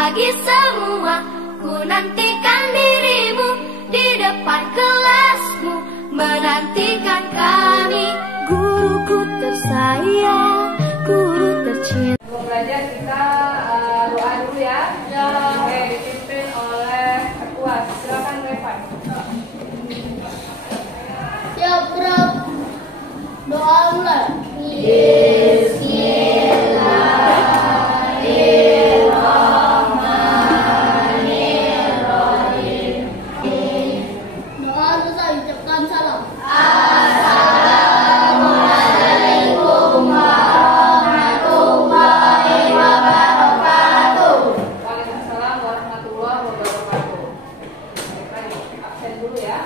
pagi semua, ku nantikan dirimu di depan kelasmu, menantikan kami. Guruku tersayang, guru tercinta. Sebelum belajar kita doa dulu ya. Oke, dipimpin oleh ketua. Silakan Revan. Siap, Prof. Doa mulai. Doa selesai, ucapkan salam. Assalamualaikum warahmatullahi wabarakatuh. Waalaikumsalam warahmatullahi wabarakatuh. Baik, absen dulu ya.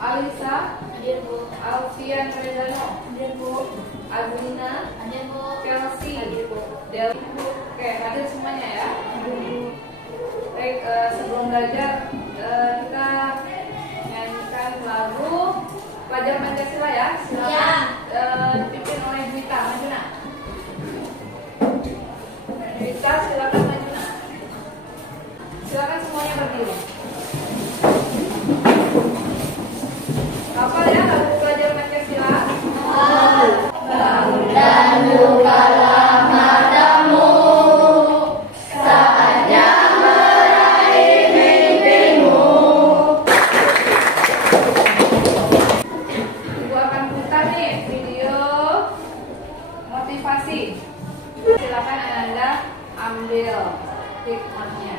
Alisa, Hadir, Bu. Alfian Redano, Hadir, Bu. Azlina, Hadir, Bu. Kelsey, Hadir, Bu. Del. Oke, hadir semuanya ya. Hadir, Bu. Baik, sebelum belajar kita nyanyikan lagu pelajar Pancasila ya. Silakan dipimpin oleh Juwita Manjuna. Juwita, silakan Manjuna. Silakan semuanya berdiri. Hafal ya lagu pelajar Pancasila. Dan bukalah matamu, saatnya meraih mimpimu. Ibu akan putar nih video motivasi. Silakan Ananda ambil hikmahnya.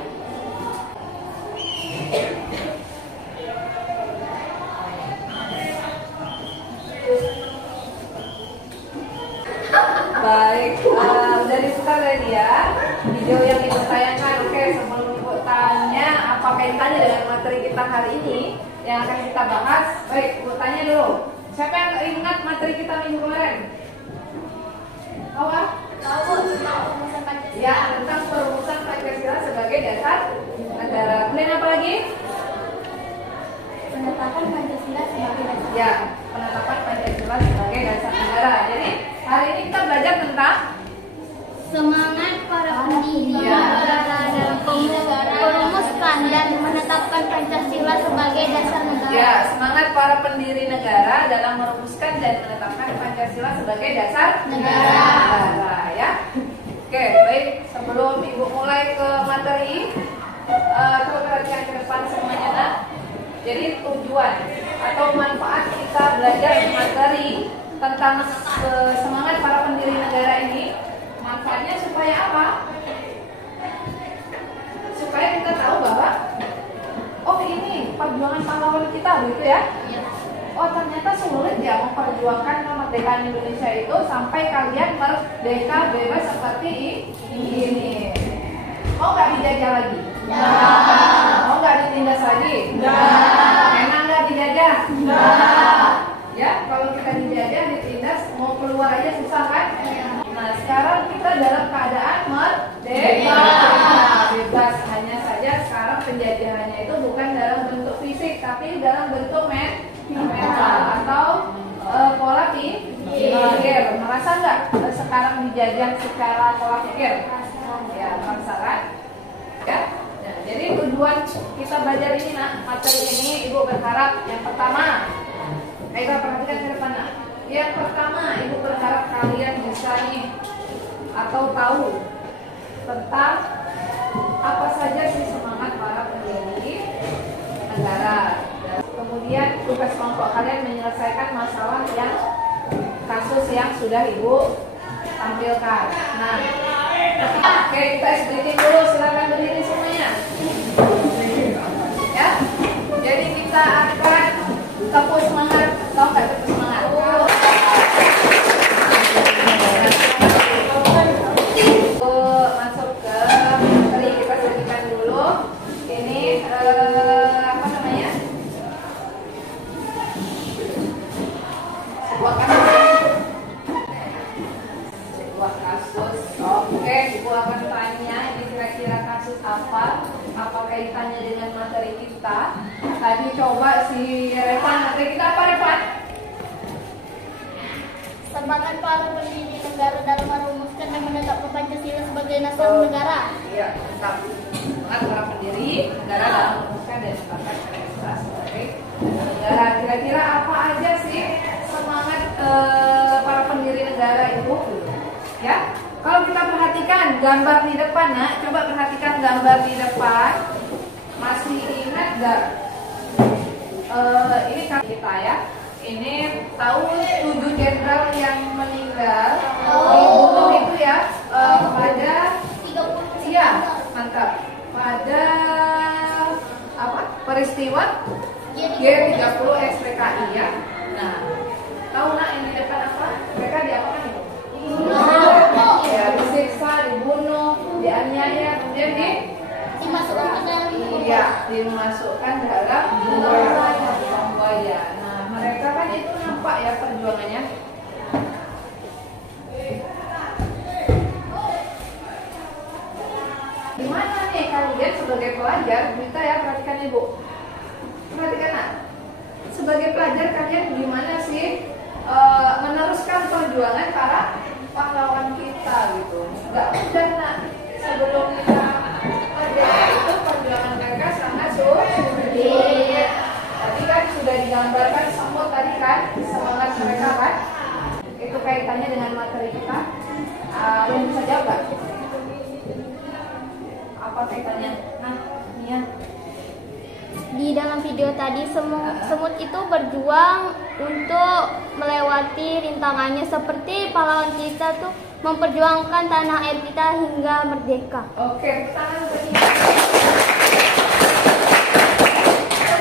Baik, udah diputar tadi ya video yang ibu tayangkan. Oke, sebelum ibu tanya apa kaitannya dengan materi kita hari ini yang akan kita bahas. Baik, ibu tanya dulu. Siapa yang ingat materi kita minggu kemarin? Tahu ah? Tahu tentang rumusan Pancasila. Ya, tentang perumusan Pancasila sebagai dasar negara. Kemudian apa lagi? Penetapan Pancasila sebagai dasar. Ya, penetapan Pancasila sebagai dasar negara. Jadi hari ini kita belajar tentang Semangat para pendiri Ya. negara dalam merumuskan dan menetapkan Pancasila sebagai dasar negara. ya semangat para pendiri negara dalam merumuskan dan menetapkan Pancasila sebagai dasar negara. Ya. Oke, baik. Sebelum ibu mulai ke materi, coba perhatikan ke depan semuanya. Nak. Jadi tujuan atau manfaat kita belajar materi tentang semangat para pendiri negara ini, manfaatnya supaya apa? Supaya kita tahu bahwa oh ini perjuangan pahlawan kita gitu ya. Oh ternyata sulit ya memperjuangkan kemerdekaan Indonesia itu sampai kalian merdeka bebas seperti ini. Mau nggak dijajah lagi? Mau nggak ditindas lagi? Enak nggak dijajah? Ya, kalau kita dijajah, ditindas, mau keluar aja susah kan? Nah, sekarang kita dalam keadaan merdeka, bebas. Hanya saja sekarang penjajahannya itu bukan dalam bentuk fisik, tapi dalam bentuk mental atau pola pikir. Merasa nggak sekarang dijajah secara pola pikir? Ya, merasa kan? Ya. Nah, jadi tujuan kita belajar ini, nak, materi ini, ibu berharap yang pertama. Ayo perhatikan ke depan. Yang pertama, ibu berharap kalian bisa nih atau tahu tentang apa saja sih semangat para pendiri negara. Kemudian tugas kelompok kalian menyelesaikan masalah yang kasus yang sudah ibu tampilkan. Nah, oke, kita explain dulu. Silakan berdiri semuanya. Ya, jadi kita akan tepuk semangat. Tahu nggak tepuk semangat? Masuk ke materi, kita saksikan dulu. Ini apa namanya? Sebuah kasus. Oke, ibu akan tanya ini kira-kira kasus apa? Apa kaitannya dengan materi kita? Tadi coba si Revan, materi kita apa Revan? Semangat para pendiri negara dalam merumuskan dan menetapkan Pancasila sebagai dasar negara. Iya, tetap. Semangat para pendiri negara dalam merumuskan dan menetapkan Pancasila sebagai negara. Kira-kira apa aja sih semangat para pendiri negara itu? Ya, kalau kita perhatikan gambar di depan, nak, coba perhatikan gambar di depan. Masih ingat nggak? Ini kan kita ya. Ini tahu 7 jenderal yang meninggal dibunuh itu ya pada 30. iya, mantap. Pada apa? Peristiwa G30 SPKI ya. Nah, tahu nak yang di depan apa? Mereka diapakan itu? Ya, disiksa, dibunuh, dianiaya, kemudian Dimasukkan ke dalam dimasukkan dalam buaya. Nah, mereka kan itu nampak ya perjuangannya. Gimana nih kalian sebagai pelajar? Kita ya perhatikan ibu. Perhatikan nak. Sebagai pelajar kalian gimana sih meneruskan perjuangan para pahlawan kita gitu? Gak mudah nak. Sebelum kita merdeka itu perjuangan mereka sangat sulit. Tadi kan sudah digambarkan semut tadi kan semangat mereka kan. Itu kaitannya dengan materi kita. Yang bisa jawab gak? Apa kaitannya? Nah, Nia. Di dalam video tadi semut itu berjuang untuk melewati rintangannya seperti pahlawan kita tuh memperjuangkan tanah air kita hingga merdeka. Oke, tangan berdiri.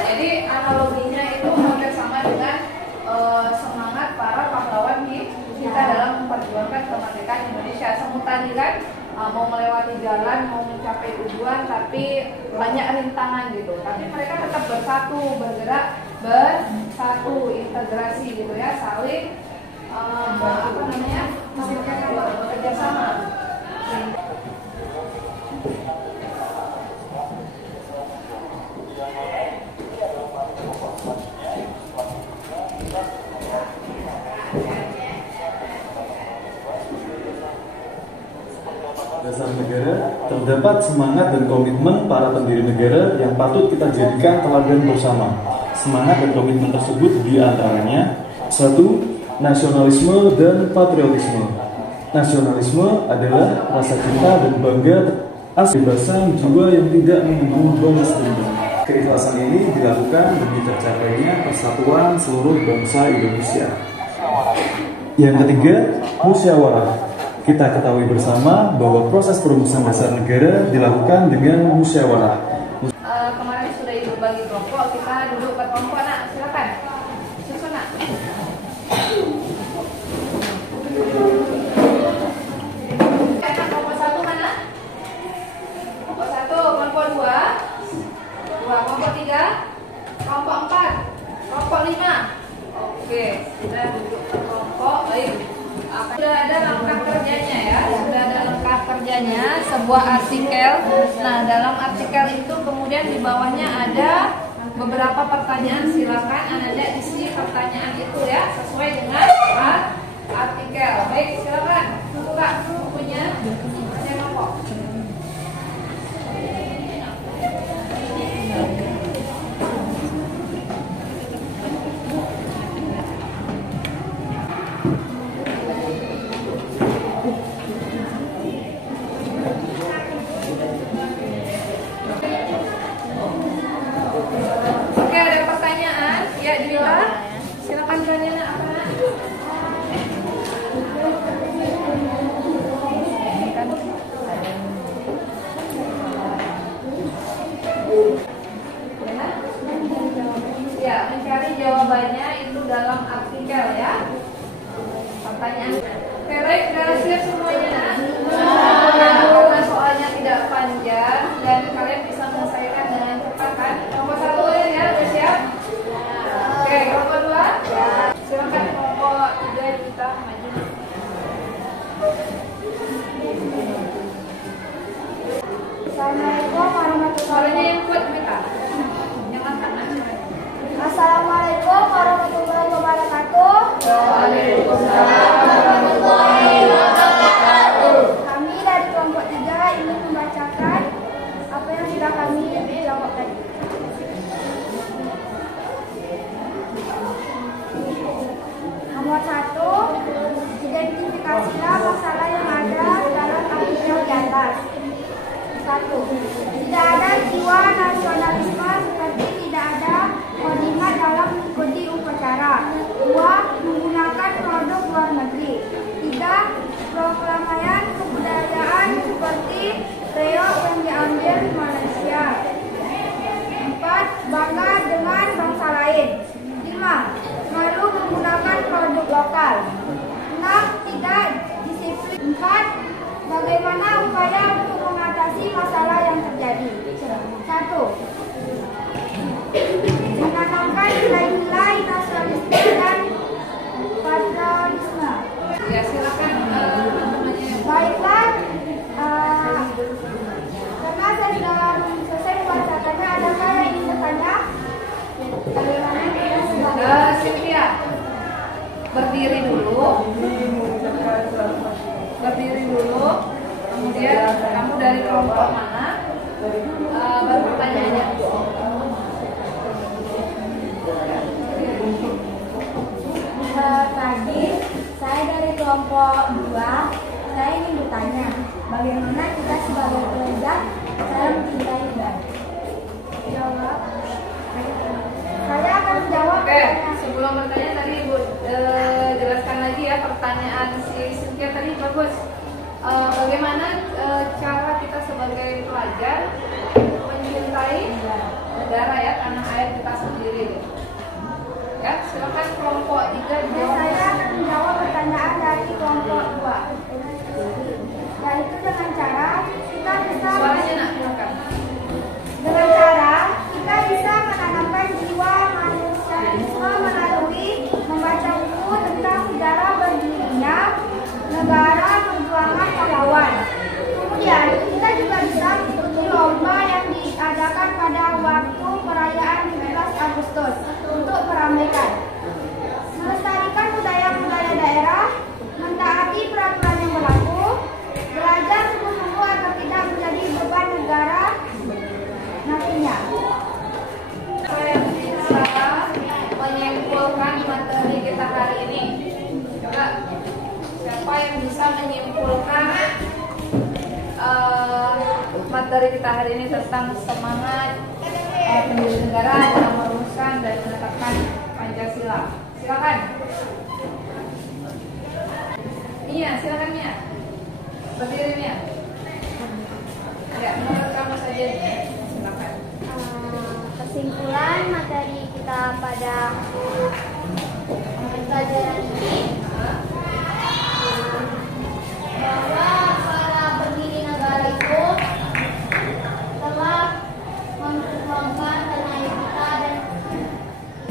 Jadi analoginya itu hampir sama dengan semangat para pahlawan kita dalam memperjuangkan kemerdekaan Indonesia. Semut tadi kan mau melewati jalan, mau mencapai tujuan, tapi banyak rintangan gitu. Tapi mereka tetap bersatu, bergerak bersatu, integrasi gitu ya, saling bekerja sama. Dasar negara terdapat semangat dan komitmen para pendiri negara yang patut kita jadikan teladan bersama. Semangat dan komitmen tersebut diantaranya: 1. Nasionalisme dan patriotisme. Nasionalisme adalah rasa cinta dan bangga atas kebebasan jiwa yang tidak menunggu balas dendam. Keikhlasan ini dilakukan demi tercapainya persatuan seluruh bangsa Indonesia. Yang ketiga, musyawarah. Kita ketahui bersama bahwa proses perumusan dasar negara dilakukan dengan musyawarah. Kemarin sudah ibu bagi kelompok, kita duduk per kelompok, nak. Silakan. Susun, nak. Kelompok 1 mana? Kelompok 1, kelompok 2, kelompok 3, kelompok 4, kelompok 5. Oke, kita duduk per kelompok. Baik. Sudah ada langkah kerjanya ya, sudah ada langkah kerjanya, sebuah artikel. Nah, dalam artikel itu kemudian di bawahnya ada beberapa pertanyaan. Silakan Anda isi pertanyaan itu ya, sesuai dengan artikel. Baik, silakan buka bukunya. Saya kelompok. Silakan tanya apa? Ya, mencari jawabannya itu dalam artikel ya. Pertanyaan. Oke, baik, sudah siap semuanya. Karena soalnya tidak panjang dan kalian bisa menyelesaikan dengan cepat kan? Nomor 1 ya, sudah siap? Oke, kelompok 2? Ya. Silakan kelompok 3 kita maju. Assalamualaikum warahmatullahi Suaranya yang kuat kita. Yang lantang aja. Assalamualaikum warahmatullahi wabarakatuh. Waalaikumsalam. 1. Tidak ada jiwa nasionalisme seperti tidak ada koordinat dalam mengikuti upacara. 2. Menggunakan produk luar negeri. 3. Proklamasi kebudayaan seperti reog yang diambil di Malaysia. 4. Bangga dengan bangsa lain. 5. Malu menggunakan produk lokal. 6. Tidak disiplin. 4. Bagaimana upaya untuk mengatasi masalah yang terjadi? 1. Menanamkan nilai-nilai nasionalisme dan patriotisme. Ya, silakan Baiklah, karena saya sudah selesai membacakannya, adakah yang ingin bertanya? Bagaimana kita sebagai Cynthia, berdiri dulu. Kemudian kamu dari kelompok mana? Baru pertanyaannya. Tadi saya dari kelompok 2. Saya ingin bertanya, bagaimana kita sebagai pelajar cara mencintai negara? Jawab. Saya akan menjawab. Oke, sebelum bertanya tadi Ibu jelaskan lagi ya pertanyaan si Cynthia tadi bagus. Bagaimana cara kita sebagai pelajar mencintai negara ya, tanah air kita sendiri. Ya, silakan kelompok 3 dijawab. Saya akan menjawab pertanyaan dari kelompok 2. Yaitu dengan cara kita bisa menanamkan jiwa manusiaisme melalui membaca buku tentang sejarah berdirinya negara perjuangan pahlawan. Kemudian kita juga bisa mengikuti lomba yang diadakan pada waktu perayaan 17 Agustus untuk meramaikan, melestarikan budaya-budaya daerah, mentaati peraturan yang berlaku, belajar sungguh-sungguh agar tidak menjadi beban negara nantinya. Saya bisa menyimpulkan materi kita hari ini. Coba siapa yang bisa menyimpulkan materi kita hari ini tentang semangat pendiri negara dalam merumuskan dan menetapkan Pancasila. Silakan. Mia, silakan Mia. Berdiri Mia. Ya, menurut kamu saja. Silakan. Kesimpulan materi kita pada pelajaran ini bahwa para pendiri negara itu telah memperjuangkan tanah air kita dan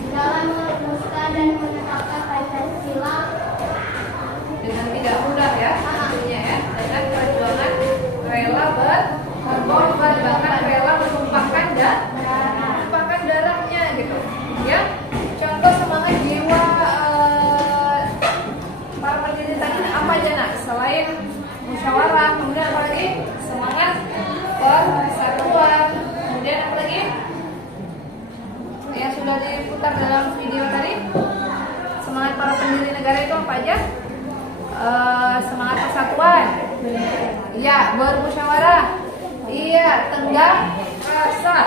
dalam merumuskan dan menetapkan Pancasila dengan tidak mudah ya, tentunya ya, dengan perjuangan rela berkorban, bahkan rela menumpahkan darahnya gitu ya. Contoh semangat jiwa para pendiri tadi apa aja nak, selain musyawarah, kemudian apa lagi, semangat persatuan, kemudian apa lagi yang sudah diputar dalam video tadi, semangat para pendiri negara itu apa aja? Semangat persatuan, ya, bermusyawarah, iya, tenggang rasa,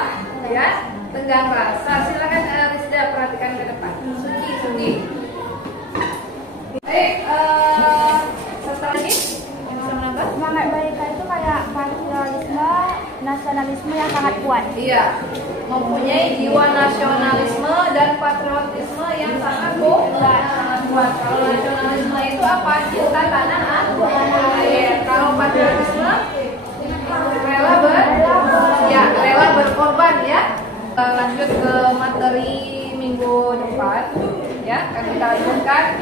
ya, tenggang rasa. Silakan Rizda perhatikan ke depan. Sugi. Setelah ini yang bisa menambah? Semangat mereka itu kayak patriotisme, nasionalisme yang sangat kuat. Iya, mempunyai jiwa nasionalisme dan patriotisme yang sangat kuat. Kalau nasionalisme itu apa? Cinta tanah air. Kalau patriotisme rela berkorban ya. Lanjut ke materi minggu depan ya, akan kita lanjutkan